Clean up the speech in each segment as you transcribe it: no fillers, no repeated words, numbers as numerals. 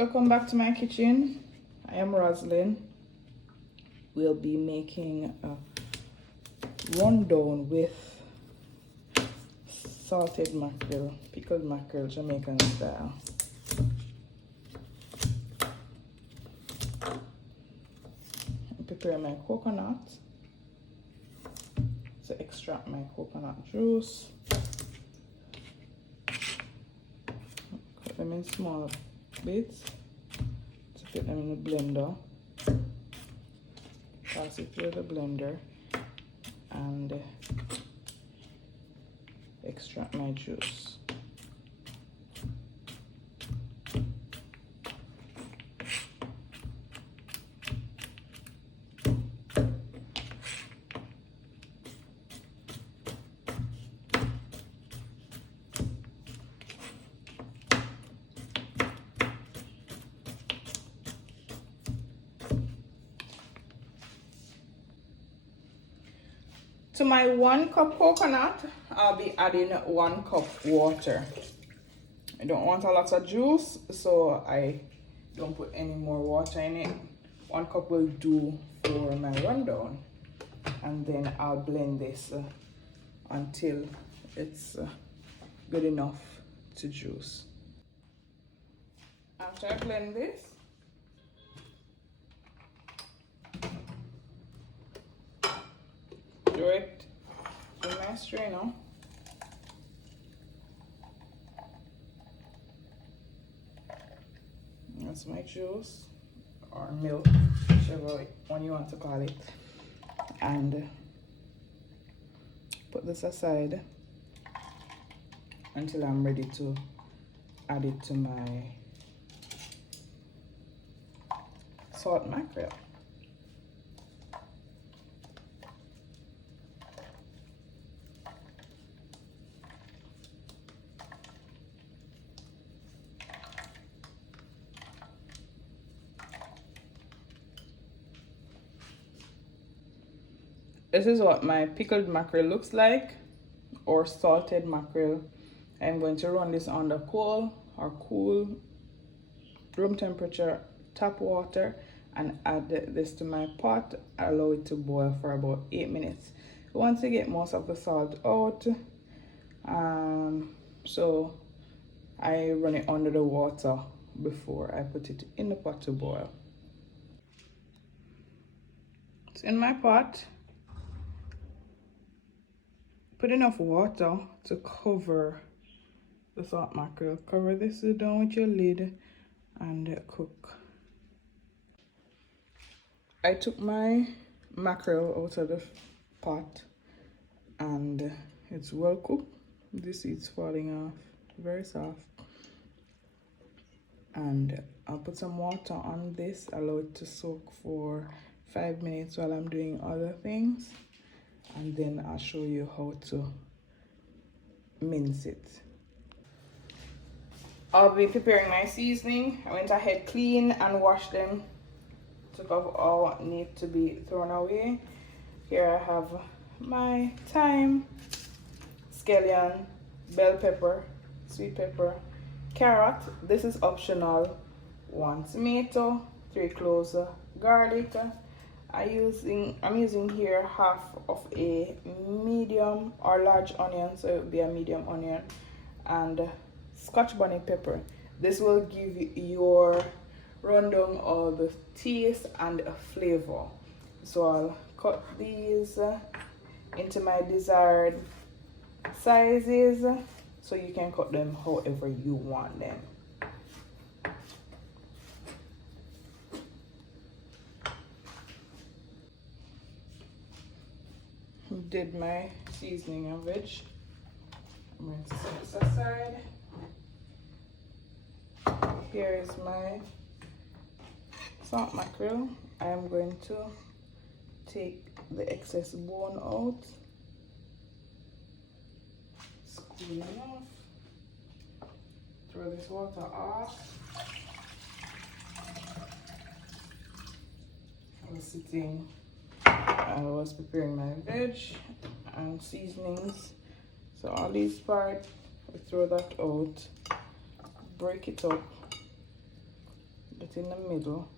Welcome back to my kitchen. I am Roslyn. We'll be making a rundown with salted mackerel, pickled mackerel, Jamaican style. I prepare my coconut to extract my coconut juice. Cut them in small bits to put them in the blender. Pass it through the blender and extract my juice. To my 1 cup coconut, I'll be adding 1 cup water. I don't want a lot of juice, so I don't put any more water in it. 1 cup will do for my rundown. And then I'll blend this until it's good enough to juice. After I blend this, throw it in my strainer. That's my juice or milk, whichever one you want to call it. And put this aside until I'm ready to add it to my salt mackerel. This is what my pickled mackerel looks like, or salted mackerel. I'm going to run this under cool room temperature tap water and add this to my pot. Allow it to boil for about 8 minutes. Once you get most of the salt out, so I run it under the water before I put it in the pot to boil. It's in my pot. Put enough water to cover the salt mackerel. Cover this down with your lid and cook. I took my mackerel out of the pot and it's well cooked. The seeds falling off, very soft. And I'll put some water on this, allow it to soak for 5 minutes while I'm doing other things. And then I'll show you how to mince it. I'll be preparing my seasoning. I went ahead, clean and washed them. Took off all what need to be thrown away. Here I have my thyme, scallion, bell pepper, sweet pepper, carrot. This is optional. 1 tomato, 3 cloves garlic. I'm using here half of a medium or large onion, so it would be a medium onion, and Scotch bonnet pepper. This will give your rundown all the taste and flavor. So I'll cut these into my desired sizes, so you can cut them however you want them. Did my seasoning and veg. I'm going to set this aside. Here is my salt mackerel. I am going to take the excess bone out, squeeze it off, throw this water off. I was preparing my veg and seasonings, so all these parts, I throw that out, break it up, it in the middle.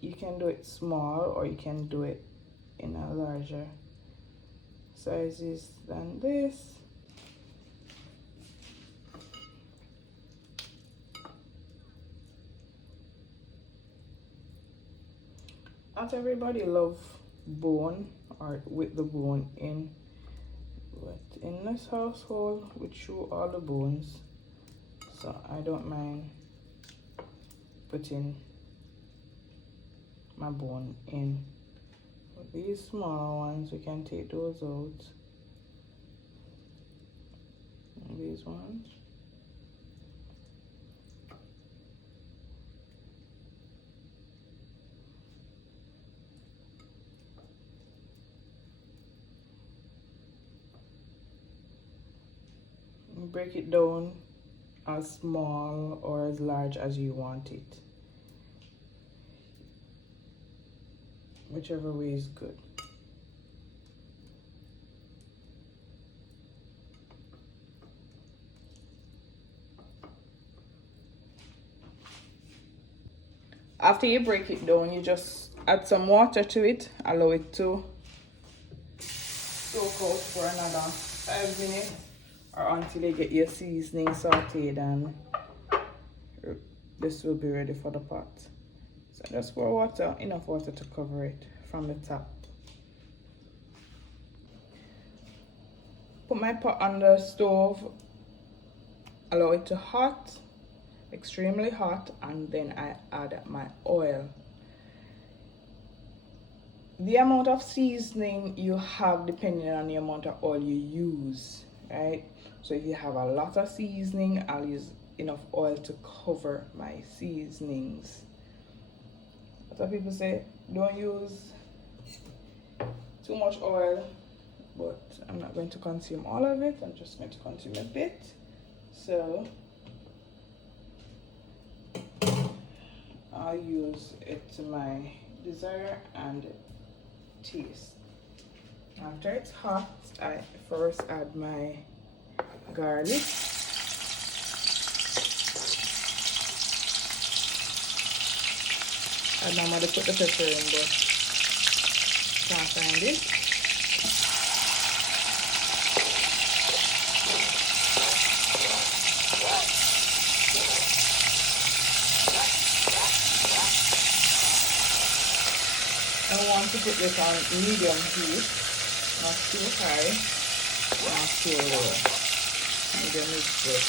You can do it small or you can do it in a larger sizes than this. Not everybody love bone or with the bone in, but in this household we chew all the bones, so I don't mind putting my bone in. But these smaller ones, we can take those out. And these ones. And break it down as small or as large as you want it. Whichever way is good. After you break it down, you just add some water to it, allow it to soak out for another 5 minutes or until you get your seasoning sauteed, and this will be ready for the pot. So just pour water, enough water to cover it from the top. Put my pot on the stove, allow it to hot, extremely hot, and then I add my oil. The amount of seasoning you have depending on the amount of oil you use, right? So if you have a lot of seasoning, I'll use enough oil to cover my seasonings. Some people say don't use too much oil, but I'm not going to consume all of it. I'm just going to consume a bit. So I'll use it to my desire and taste. After it's hot, I first add my garlic. I normally put the pepper in, but can't find it. I want to put this on medium heat, not too high, not too low. Medium is good.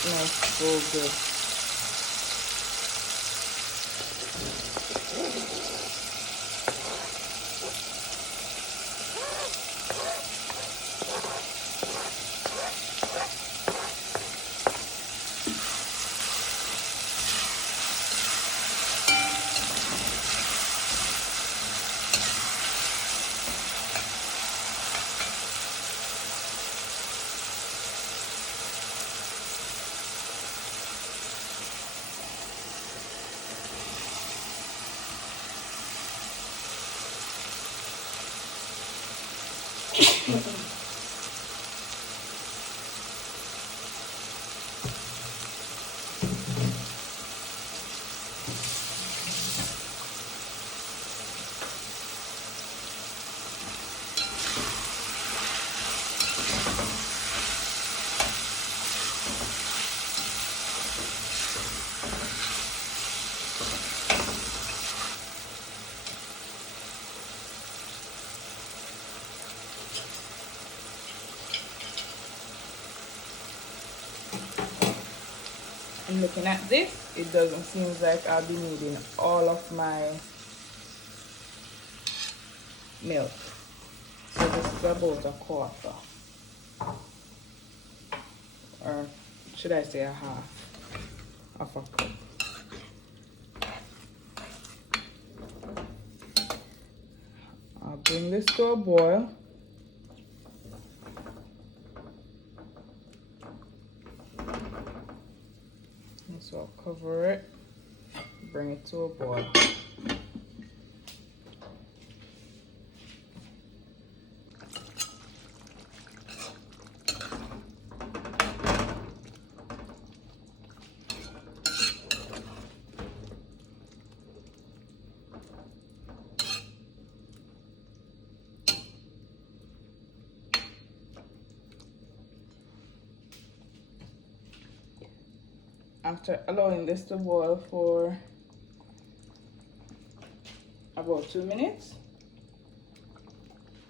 Smells so good. And looking at this, it doesn't seem like I'll be needing all of my milk. So this is about a quarter. Or should I say a half of a cup. I'll bring this to a boil. So I'll cover it, bring it to a boil. After allowing this to boil for about 2 minutes,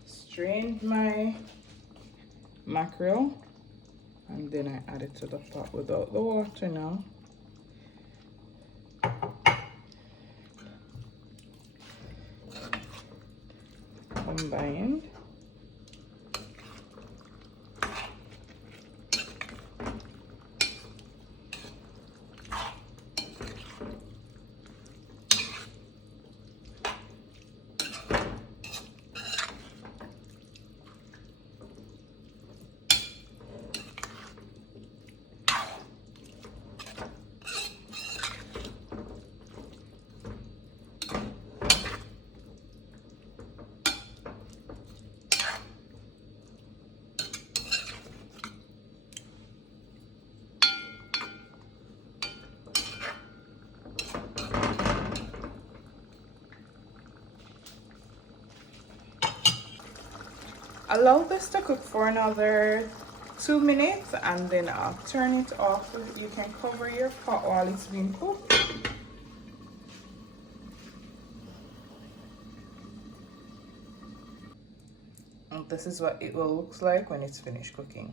strained my mackerel, and then I add it to the pot without the water now. Combined. Allow this to cook for another 2 minutes and then I'll turn it off. You can cover your pot while it's being cooked. And this is what it will look like when it's finished cooking.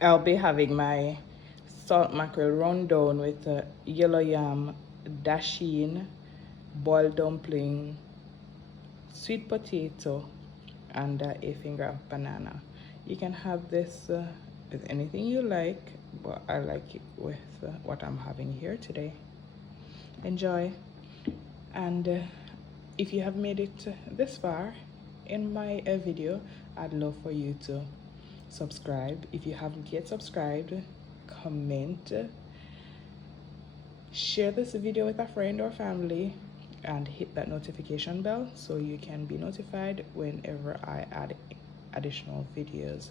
I'll be having my salt mackerel rundown with yellow yam, dasheen, boiled dumpling, sweet potato, and a finger of banana. You can have this with anything you like, but I like it with what I'm having here today. Enjoy. And if you have made it this far in my video, I'd love for you to subscribe. If you haven't yet subscribed, comment, share this video with a friend or family, and hit that notification bell so you can be notified whenever I add additional videos.